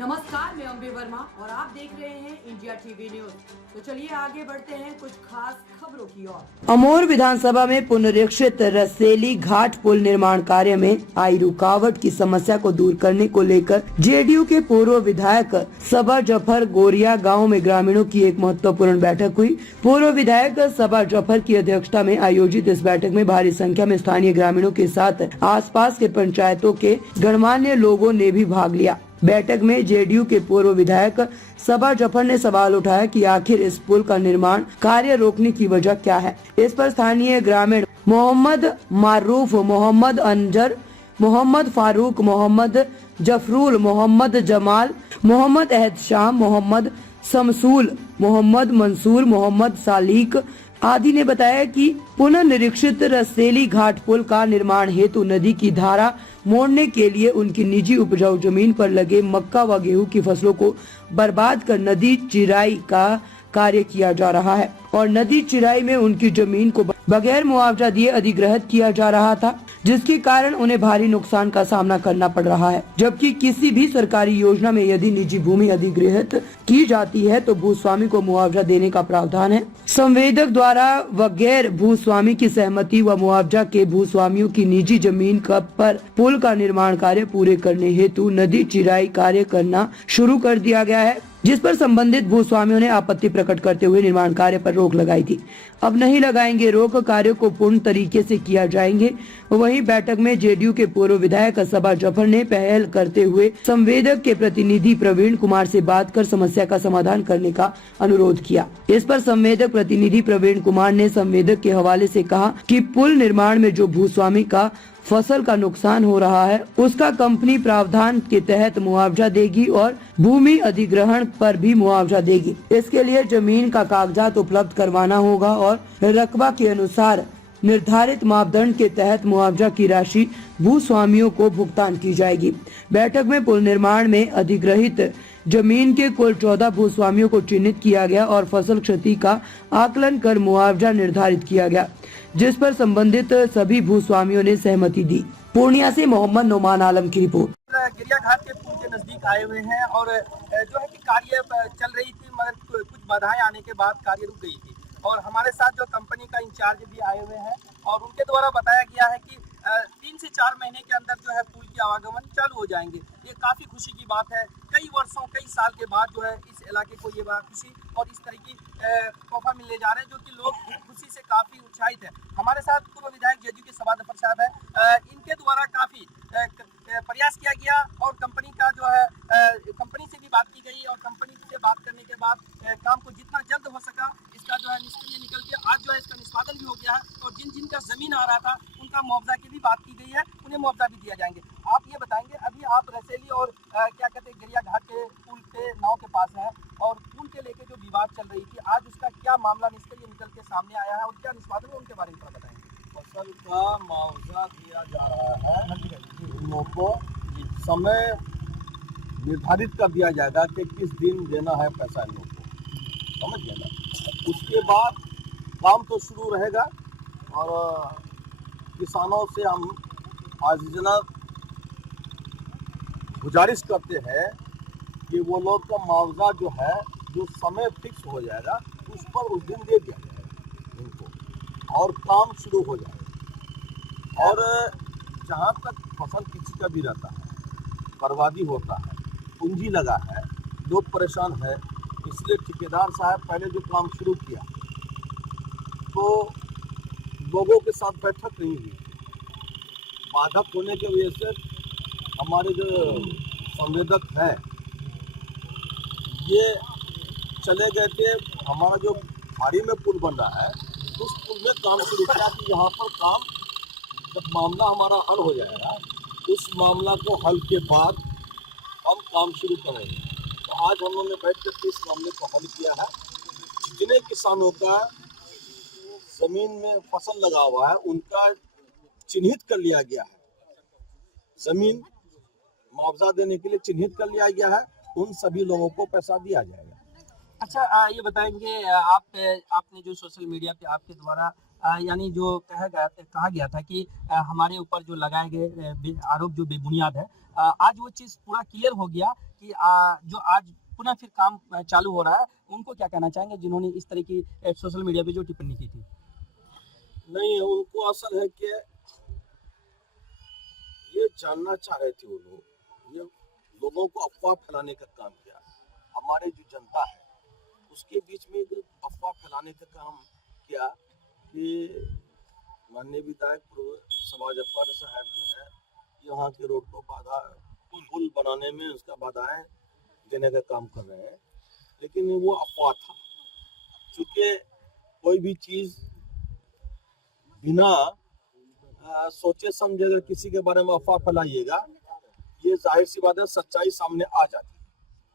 नमस्कार, मैं अम्बे वर्मा और आप देख रहे हैं इंडिया टीवी न्यूज। तो चलिए आगे बढ़ते हैं कुछ खास खबरों की ओर। अमोर विधानसभा में पुनरीक्षित रसेली घाट पुल निर्माण कार्य में आई रुकावट की समस्या को दूर करने को लेकर जेडीयू के पूर्व विधायक सबा जफर गोरिया गांव में ग्रामीणों की एक महत्वपूर्ण बैठक हुई। पूर्व विधायक सबा जफर की अध्यक्षता में आयोजित इस बैठक में भारी संख्या में स्थानीय ग्रामीणों के साथ आसपास के पंचायतों के गणमान्य लोगों ने भी भाग लिया। बैठक में जेडीयू के पूर्व विधायक सबा जफर ने सवाल उठाया कि आखिर इस पुल का निर्माण कार्य रोकने की वजह क्या है। इस पर स्थानीय ग्रामीण मोहम्मद मारूफ, मोहम्मद अंजर, मोहम्मद फारूक, मोहम्मद जफरुल, मोहम्मद जमाल, मोहम्मद अहद शाम, मोहम्मद शमसूल, मोहम्मद मंसूर, मोहम्मद सालिक आदि ने बताया कि पुनर्निरीक्षित रसेली घाट पुल का निर्माण हेतु नदी की धारा मोड़ने के लिए उनकी निजी उपजाऊ जमीन पर लगे मक्का व गेहूं की फसलों को बर्बाद कर नदी चिराई का कार्य किया जा रहा है और नदी चिराई में उनकी जमीन को बगैर मुआवजा दिए अधिग्रहित किया जा रहा था, जिसके कारण उन्हें भारी नुकसान का सामना करना पड़ रहा है। जबकि किसी भी सरकारी योजना में यदि निजी भूमि अधिग्रहित की जाती है तो भूस्वामी को मुआवजा देने का प्रावधान है। संवेदक द्वारा बगैर भूस्वामी की सहमति व मुआवजा के भूस्वामियों की निजी जमीन पर पुल का निर्माण कार्य पूरे करने हेतु नदी चिराई कार्य करना शुरू कर दिया गया है, जिस पर संबंधित भूस्वामियों ने आपत्ति प्रकट करते हुए निर्माण कार्य पर रोक लगाई थी। अब नहीं लगाएंगे रोक, कार्य को पूर्ण तरीके से किया जाएंगे। वहीं बैठक में जेडीयू के पूर्व विधायक सबा जफर ने पहल करते हुए संवेदक के प्रतिनिधि प्रवीण कुमार से बात कर समस्या का समाधान करने का अनुरोध किया। इस पर संवेदक प्रतिनिधि प्रवीण कुमार ने संवेदक के हवाले से कहा कि पुल निर्माण में जो भूस्वामी का फसल का नुकसान हो रहा है उसका कंपनी प्रावधान के तहत मुआवजा देगी और भूमि अधिग्रहण पर भी मुआवजा देगी। इसके लिए जमीन का कागजात उपलब्ध करवाना होगा और रकबा के अनुसार निर्धारित मापदंड के तहत मुआवजा की राशि भूस्वामियों को भुगतान की जाएगी। बैठक में पुल निर्माण में अधिग्रहित जमीन के कुल 14 भूस्वामियों को चिन्हित किया गया और फसल क्षति का आकलन कर मुआवजा निर्धारित किया गया, जिस पर संबंधित सभी भूस्वामियों ने सहमति दी। पूर्णिया से मोहम्मद नोमान आलम की रिपोर्ट। गिरिया घाट के पुल के नजदीक आए हुए हैं और जो है कि कार्य चल रही थी, मगर कुछ बाधाएं आने के बाद कार्य रुक गई थी और हमारे साथ जो कंपनी का इंचार्ज भी आए हुए हैं और उनके द्वारा बताया गया है कि 3 से 4 महीने के अंदर जो है पुल की आवागमन चालू हो जाएंगे। ये काफ़ी खुशी की बात है। कई वर्षों कई साल के बाद जो है इस इलाके को ये बड़ा खुशी और इस तरह की तोहफा मिलने जा रहे हैं, जो कि लोग खुशी से काफ़ी उत्साहित है। हमारे साथ पूर्व विधायक जेडीयू के सबा जफर साहब है। इनके द्वारा काफ़ी प्रयास किया गया और कंपनी का जो है कंपनी से भी बात की गई और कंपनी से बात करने के बाद काम को जितना जल्द हो सका इसका जो है निष्क्रिय निकल के आज जो है इसका निष्पादन भी हो गया है और जिनका जमीन आ रहा था उनका मुआवजा की भी बात की गई है, उन्हें मुआवजा भी दिया जाएंगे। आप ये बताएंगे, अभी आप रसेली और क्या कहते हैं गिरिया घाट के पुल पे नाव के पास है और पुल के लेके जो विवाद चल रही थी, आज उसका क्या मामला निष्क्रिय निकल के सामने आया है और क्या निष्पादन है उनके बारे में थोड़ा बताएंगे। फसल का मुआवजा दिया जा रहा है, इन लोगों को समय निर्धारित कर दिया जाएगा कि किस दिन देना है पैसा इन लोगों को, समझ गए ना। उसके बाद काम तो शुरू रहेगा और किसानों से हम आज गुजारिश करते हैं कि वो लोग का मुआवजा जो है जो समय फिक्स हो जाएगा उस पर उस दिन दे दिया जाएगा उनको और काम शुरू हो जाएगा। और जहाँ तक फसल किसी का भी रहता है, बर्बादी होता है, पूंजी लगा है, लोग परेशान है, इसलिए ठेकेदार साहब पहले जो काम शुरू किया तो लोगों के साथ बैठक नहीं हुई। बाधक होने की वजह से हमारे जो संवेदक हैं ये चले गए थे। हमारा जो खाड़ी में पुल बन रहा है उस पुल में काम शुरू किया कि यहाँ पर काम जब मामला हमारा हल हो जाएगा उस मामला को हल के बाद हम काम शुरू करेंगे। तो आज हम लोगों ने बैठ कर इस मामले को हल किया है। जितने किसानों का जमीन में फसल लगा हुआ है उनका चिन्हित कर लिया गया है, जमीन मुआवजा देने के लिए चिन्हित कर लिया गया है, उन सभी लोगों को पैसा दिया जाएगा। अच्छा, ये बताएंगे आपने जो सोशल मीडिया पे आपके द्वारा यानी जो कहा गया था कि हमारे ऊपर जो लगाए गए आरोप जो बेबुनियाद है, आज वो चीज़ पूरा क्लियर हो गया कि जो आज पुनः फिर काम चालू हो रहा है, उनको क्या कहना चाहेंगे जिन्होंने इस तरह की सोशल मीडिया पे जो टिप्पणी की थी? नहीं, उनको असल है कि ये जानना चाह रहे थे वो लोग, ये लोगों को अफवाह फैलाने का काम किया। हमारे जो जनता है उसके बीच में एक अफवाह फैलाने का काम किया कि माननीय विधायक सवा जफर साहब जो है यहाँ के रोड को बाधा पुल बनाने में उसका बाधाएं देने का काम कर रहे हैं, लेकिन वो अफवाह था। चूंकि कोई भी चीज बिना सोचे समझे अगर किसी के बारे में अफवाह फैलाइएगा, ये जाहिर सी बात है सच्चाई सामने आ जाती है।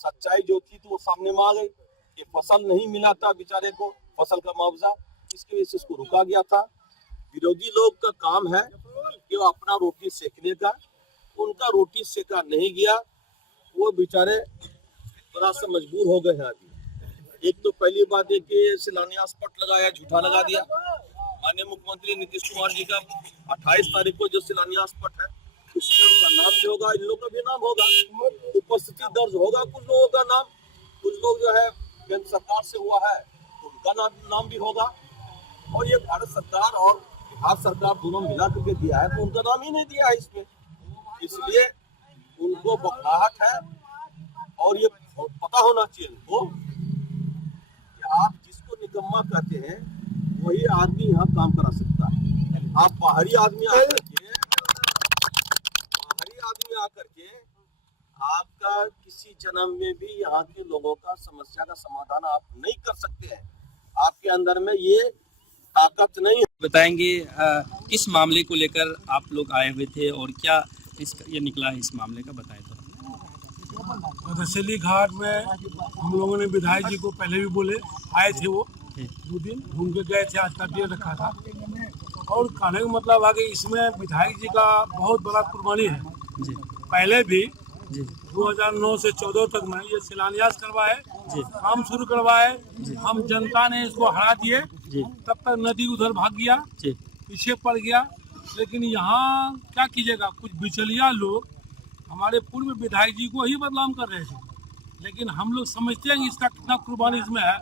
सच्चाई जो थी तो वो सामने में आ गई कि फसल नहीं मिला था बेचारे को, फसल का मुआवजा, इसकी वजह से इसको रुका गया था। विरोधी लोग का काम है कि वो अपना रोटी सेकने का, उनका रोटी सेका नहीं गया, वो बेचारे थोड़ा सा मजबूर हो गए हैं अभी। एक तो पहली बात है कि शिलान्यास पट लगाया, झूठा लगा दिया। माननीय मुख्यमंत्री नीतीश कुमार जी का 28 तारीख को जो शिलान्यास पट है उसमें उनका नाम भी होगा, इन लोगों का भी नाम होगा, उपस्थिति दर्ज होगा कुछ लोगों का नाम, कुछ लोग जो है केंद्र सरकार से हुआ है तो उनका नाम भी होगा, और ये भारत सरकार और बिहार सरकार दोनों मिला करके दिया है तो उनका नाम ही नहीं दिया है इसमें। इसलिए उनको बखलाहट है, और ये पता होना चाहिए उनको कि आप जिसको निकम्मा कहते हैं वही आदमी यहाँ काम करा सकता है। आप बाहरी आदमी आकर के आपका किसी जन्म में भी यहाँ के लोगों का समस्या का समाधान आप नहीं कर सकते हैं। आपके अंदर में ये ताकत नहीं है। बताएंगे किस मामले को लेकर आप लोग आए हुए थे और क्या ये निकला है इस मामले का, बताएं तो। रसेली घाट में हम लोगों ने विधायक जी को पहले भी बोले, आए थे वो 2 दिन घूम के गए थे, आज का डेट रखा था। और कहने का मतलब है कि इसमें विधायक जी का बहुत बड़ा कुर्बानी है जी। पहले भी जी 2009 से 14 तक में ये शिलान्यास करवाए, काम शुरू करवाए, हम जनता ने इसको हरा दिए, तब तक नदी उधर भाग गया, पीछे पड़ गया। लेकिन यहाँ क्या कीजिएगा, कुछ बिचलिया लोग हमारे पूर्व विधायक जी को ही बदनाम कर रहे थे, लेकिन हम लोग समझते हैं कि इसका कितना कुर्बानी इसमें है।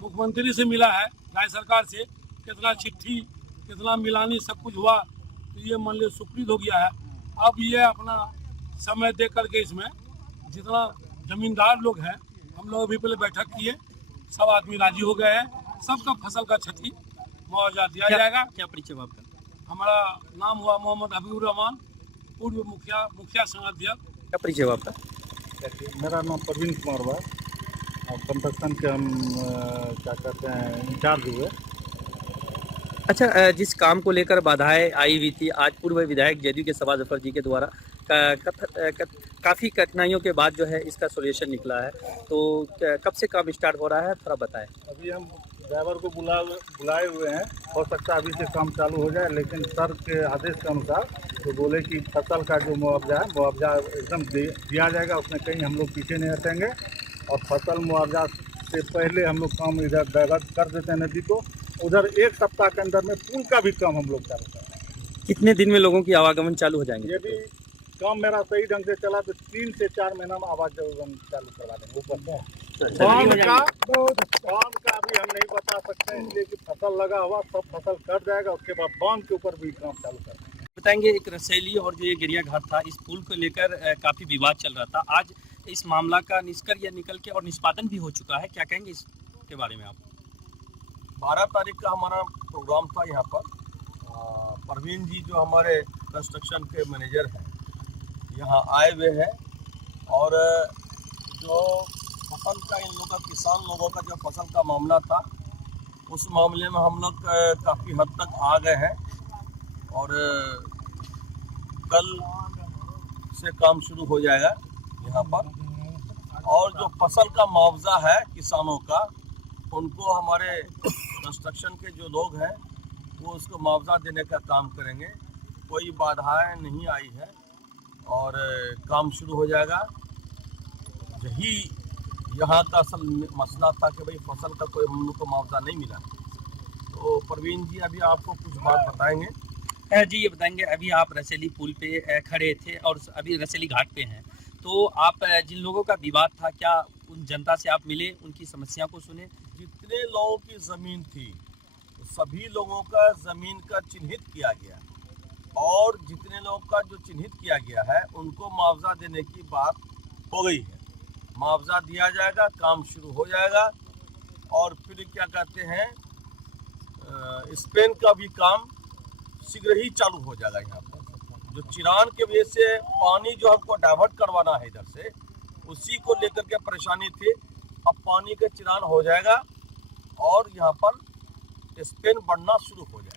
मुख्यमंत्री से मिला है, राज्य सरकार से कितना चिट्ठी, कितना मिलानी, सब कुछ हुआ, तो ये मान लो सुप्रीत हो गया है। अब ये अपना समय दे करके इसमें जितना जमींदार लोग हैं, हम लोग अभी पहले बैठक किए, सब आदमी राजी हो गए हैं, सबका फसल का क्षति मुआवजा दिया जाएगा। क्या परिचय आपका? हमारा नाम हुआ मोहम्मद हबीबुर रहमान, पूर्व मुखिया संघ अध्यक्ष। क्या परिचय आपका? मेरा नाम प्रवीण कुमार हुआ और कंस्ट्रक्शन के हम क्या कहते हैं इंचार्ज हुए। अच्छा, जिस काम को लेकर बाधाएं आई हुई थी, आज पूर्व विधायक जदयू के सवा जफर जी के द्वारा काफ़ी कठिनाइयों के बाद जो है इसका सॉल्यूशन निकला है, तो कब से काम स्टार्ट हो रहा है, थोड़ा बताएं। अभी हम ड्राइवर को बुलाए हुए हैं, हो सकता है अभी से काम चालू हो जाए, लेकिन सर के आदेश के अनुसार तो बोले कि फसल का जो मुआवजा है, मुआवजा एकदम दिया जाएगा, उसमें कहीं हम लोग पीछे नहीं हटेंगे। और फसल मुआवजा से पहले हम लोग काम इधर डाइवर्ट कर देते हैं नदी को, उधर 1 सप्ताह के अंदर में पुल का भी काम हम लोग चालू कर रहे हैं। कितने दिन में लोगों की आवागमन चालू हो जाएंगे? ये भी काम मेरा सही ढंग से चला तो 3 से 4 महीना में आवागमन चालू करवा देंगे। ऊपर बांध का अभी हम नहीं बता सकते हैं, इसलिए कि फसल लगा हुआ, सब फसल कट जाएगा, उसके बाद बांध के ऊपर भी काम चालू कर देंगे। बताएंगे, एक रसेली और जो ये गिरिया घाट था, इस पुल को लेकर काफ़ी विवाद चल रहा था। आज इस मामला का निष्कर्ष निकल के और निष्पादन भी हो चुका है, क्या कहेंगे इसके बारे में आप? 12 तारीख का हमारा प्रोग्राम था यहाँ पर। प्रवीण जी जो हमारे कंस्ट्रक्शन के मैनेजर हैं यहाँ आए हुए हैं, और जो फसल का इन लोगों का, किसान लोगों का जो फसल का मामला था, उस मामले में हम लोग काफ़ी हद तक आ गए हैं, और कल से काम शुरू हो जाएगा यहाँ पर। और जो फसल का मुआवजा है किसानों का, उनको हमारे कंस्ट्रक्शन के जो लोग हैं वो उसको मुआवजा देने का काम करेंगे। कोई बाधाएं नहीं आई है और काम शुरू हो जाएगा। यही यहाँ का असल मसला था कि भाई फसल का कोई हम लोग को मुआवजा नहीं मिला। तो प्रवीण जी अभी आपको कुछ बात बताएंगे। जी, ये बताएंगे, अभी आप रसेली पुल पे खड़े थे और अभी रसेली घाट पे हैं, तो आप जिन लोगों का विवाद था, क्या उन जनता से आप मिले, उनकी समस्या को सुने? जितने लोगों की जमीन थी सभी लोगों का जमीन का चिन्हित किया गया और जितने लोगों का जो चिन्हित किया गया है उनको मुआवजा देने की बात हो गई है। मुआवजा दिया जाएगा, काम शुरू हो जाएगा और फिर क्या कहते हैं स्पेन का भी काम शीघ्र ही चालू हो जाएगा। यहाँ पर जो चिरान के वजह से पानी जो हमको डाइवर्ट करवाना है इधर से, उसी को लेकर के परेशानी थी। अब पानी का चिरान हो जाएगा और यहाँ पर स्पेन बढ़ना शुरू हो जाएगा।